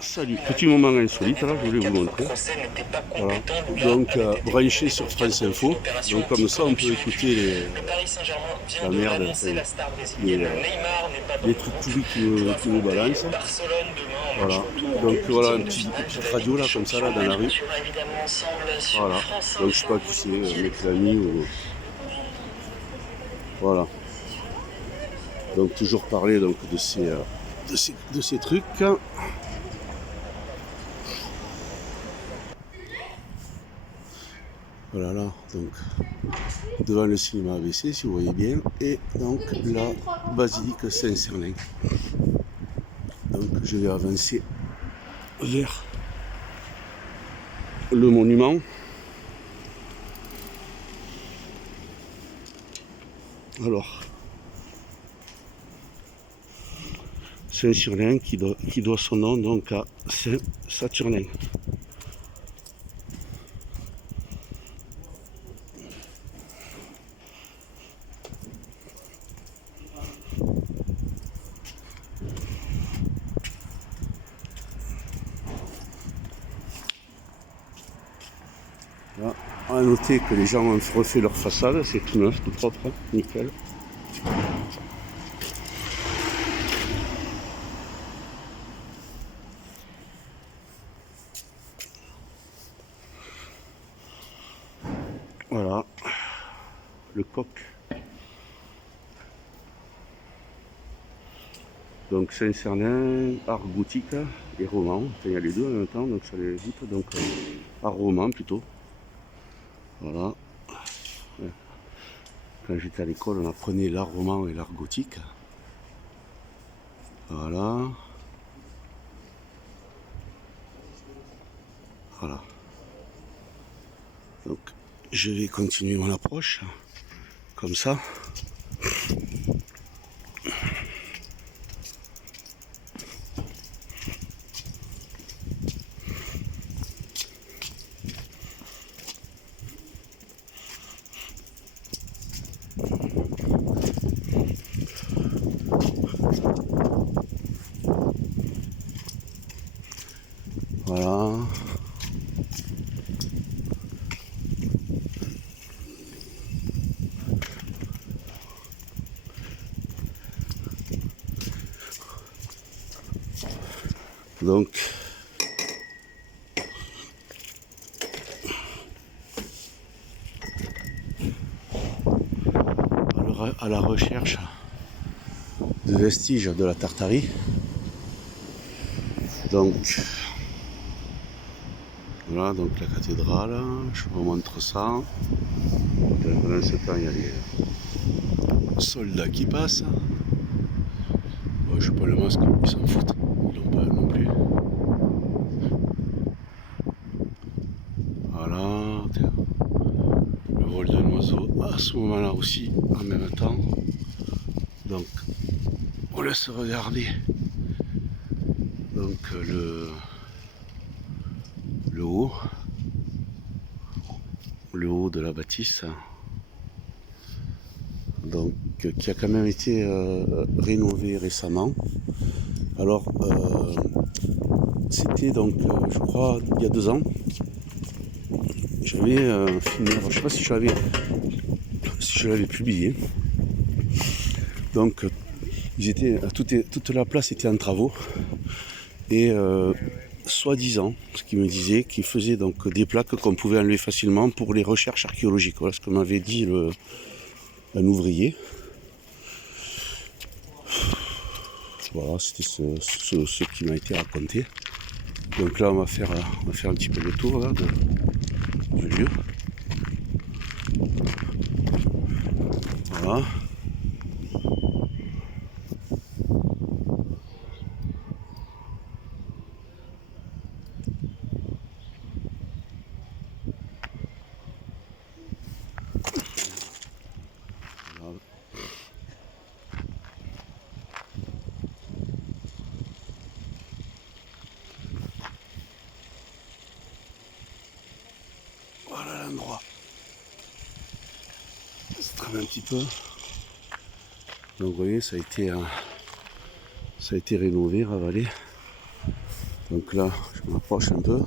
Salut, petit moment insolite, là, je voulais vous montrer. Voilà. Donc, branché sur France Info. Donc, comme ça, on peut écouter la merde, les trucs pourris qui nous balancent. Voilà. Donc, voilà, une petite radio, là, comme ça, là, dans la rue. Voilà. Donc, je sais pas qui c'est, mes amis ou. Voilà. Donc, toujours parler donc, de ces trucs. Voilà là, donc devant le cinéma ABC, si vous voyez bien, et donc la basilique Saint-Cernin. Donc je vais avancer vers le monument. Alors, Saint-Cernin qui doit son nom donc à Saint-Saturnin. Là, à noter que les gens ont refait leur façade, c'est tout neuf, tout propre, hein, nickel. Voilà, le coq. Donc Saint-Cernin, art gothique et roman. Enfin, il y a les deux en même temps, donc ça les goûte. Donc art roman plutôt. Voilà. Quand j'étais à l'école, on apprenait l'art roman et l'art gothique. Voilà. Voilà. Donc je vais continuer mon approche. Comme ça. Voilà. Donc à la recherche de vestiges de la Tartarie. Donc voilà, donc la cathédrale, je vous montre ça. Pendant ce temps, il y a les soldats qui passent. Bon, je n'ai pas le masque, ils s'en foutent, ils l'ont pas non plus. Voilà, tiens. Le vol d'un oiseau à ce moment-là aussi, en même temps. Donc, on laisse regarder donc le haut de la bâtisse, donc qui a quand même été rénové récemment. Alors c'était donc je crois il y a 2 ans, j'avais filmé, alors, je sais pas si je l'avais publié. Donc toute la place était en travaux et soi-disant, ce qu'il me disait, qu'il faisait donc des plaques qu'on pouvait enlever facilement pour les recherches archéologiques. Voilà ce que m'avait dit un ouvrier. Voilà, c'était ce qui m'a été raconté. Donc là, on va faire un petit peu le tour là, du lieu. Voilà. Voilà l'endroit. Ça trame un petit peu. Donc vous voyez, ça a été rénové, ravalé. Donc là, je m'approche un peu.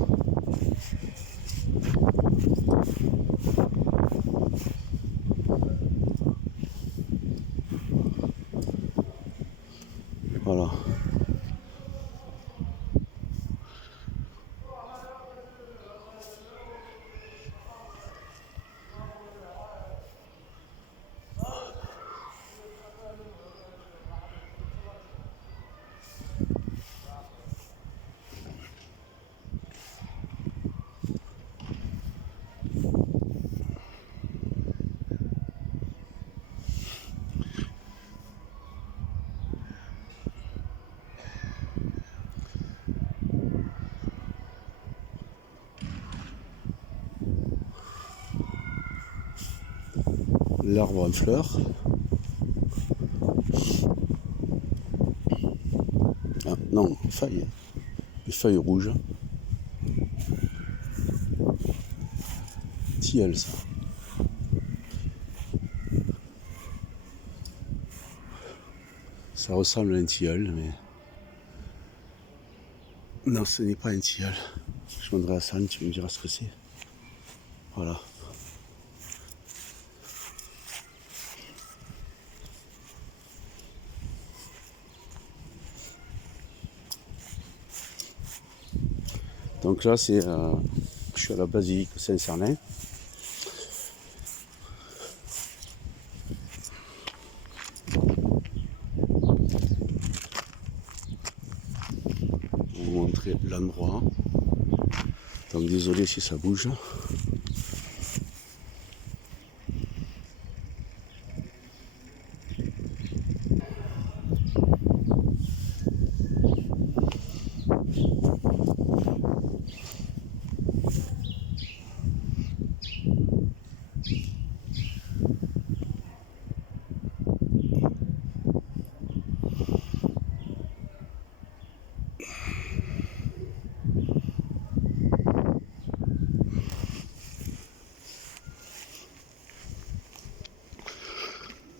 Voilà. L'arbre en fleurs. Ah non, feuilles. Les feuilles rouges. Tilleul, ça. Ça ressemble à un tilleul, mais... Non, ce n'est pas un tilleul. Je demanderai à San, tu me diras ce que c'est. Voilà. Donc là, je suis à la basilique Saint-Cernin. Pour vous montrer l'endroit. Donc désolé si ça bouge.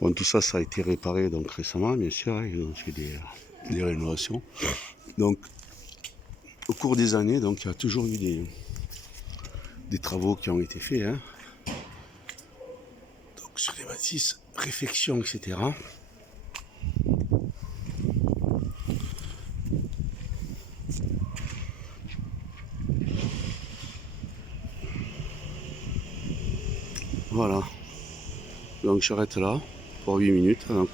Bon, tout ça, ça a été réparé donc récemment, bien sûr, hein, ils ont fait des rénovations. Donc, au cours des années, donc, il y a toujours eu des travaux qui ont été faits, hein. Donc, sur des bâtisses, réfection, etc. Voilà. Donc, j'arrête là pour 8 minutes. Donc,